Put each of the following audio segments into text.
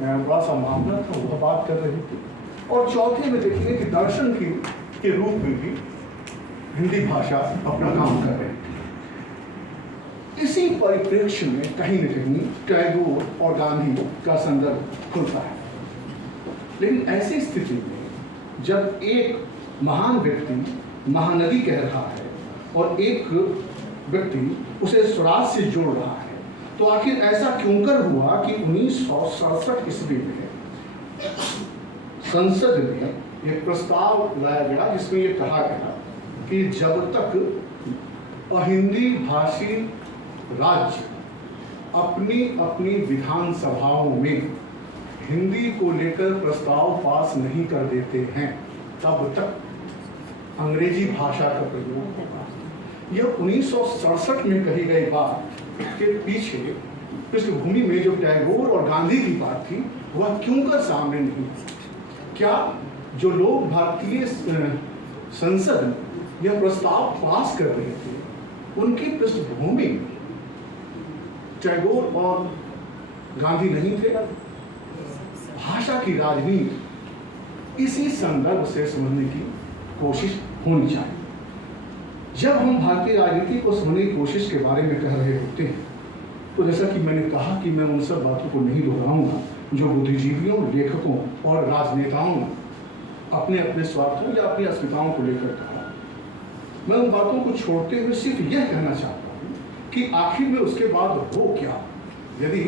बड़ा सा मामला था, वह बात कर रही थी। और चौथे में देखिए कि दर्शन के रूप में भी हिंदी भाषा अपना काम कर रही थी। इसी परिप्रेक्ष्य में कहीं न कहीं टैगोर और गांधी का संदर्भ खुलता है। लेकिन ऐसी स्थिति में जब एक महान व्यक्ति महानदी कह रहा है और एक व्यक्ति उसे स्वराज से जोड़ रहा है, तो आखिर ऐसा क्यों कर हुआ कि 1967 ईस्वी में संसद में एक प्रस्ताव लाया गया जिसमें यह कहा गया कि जब तक अहिंदी भाषी राज्य अपनी अपनी विधानसभाओं में हिंदी को लेकर प्रस्ताव पास नहीं कर देते हैं, तब तक अंग्रेजी भाषा का प्रयोग होगा। यह 1967 में कही गई बात के पीछे पृष्ठभूमि में जो टैगोर और गांधी की बात थी, वह क्यों कर सामने नहीं? क्या जो लोग भारतीय संसद में यह प्रस्ताव पास कर रहे थे, उनकी पृष्ठभूमि में टैगोर और गांधी नहीं थे? भाषा की राजनीति इसी संदर्भ से समझने की कोशिश होनी चाहिए। जब हम भारतीय राजनीति को समझने की कोशिश के बारे में कह रहे होते हैं, तो जैसा कि मैंने कहा कि मैं उन सब बातों को नहीं दोहराऊंगा जो बुद्धिजीवियों, लेखकों और राजनेताओं ने अपने अपने स्वार्थों या अपनी अस्मिताओं को लेकर कहा। मैं उन बातों को छोड़ते हुए सिर्फ यह कहना चाहता हूँ कि आखिर में उसके बाद हो क्या, यदि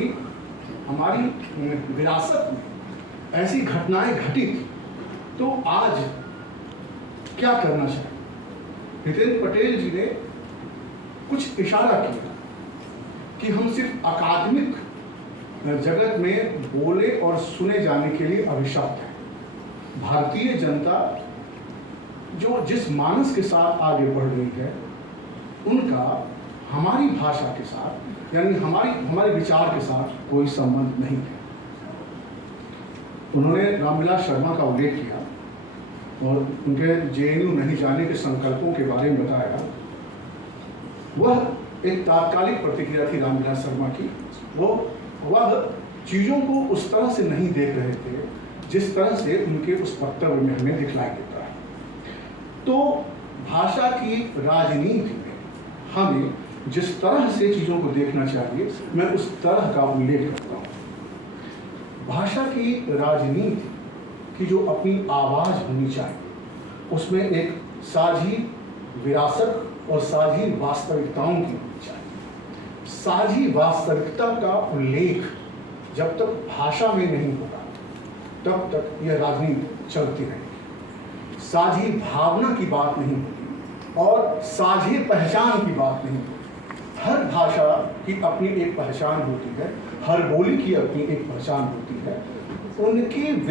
हमारी विरासत में ऐसी घटनाएं घटित, तो आज क्या करना चाहिए? हितेंद्र पटेल जी ने कुछ इशारा किया कि हम सिर्फ अकादमिक जगत में बोले और सुने जाने के लिए अभिशप्त हैं। भारतीय जनता जो जिस मानस के साथ आगे बढ़ रही है, उनका हमारी भाषा के साथ यानी हमारे विचार के साथ कोई संबंध नहीं है। उन्होंने रामविलास शर्मा का उल्लेख किया और उनके जेएनयू नहीं जाने के संकल्पों के बारे में बताया। वह एक तात्कालिक प्रतिक्रिया थी रामविलास शर्मा की। वह चीज़ों को उस तरह से नहीं देख रहे थे जिस तरह से उनके उस वक्तव्य में हमें दिखलाई देता है। तो भाषा की राजनीति में हमें जिस तरह से चीज़ों को देखना चाहिए, मैं उस तरह का उल्लेख करता हूँ। भाषा की राजनीति की जो अपनी आवाज़ होनी चाहिए, उसमें एक साझी विरासत और साझी वास्तविकताओं की होनी चाहिए। साझी वास्तविकता का उल्लेख जब तक भाषा में नहीं होगा, तब तक यह राजनीति चलती रहेगी। साझी भावना की बात नहीं होगी और साझी पहचान की बात नहीं होगी। हर भाषा की अपनी एक पहचान होती है, हर बोली की अपनी एक पहचान होती है। उनकी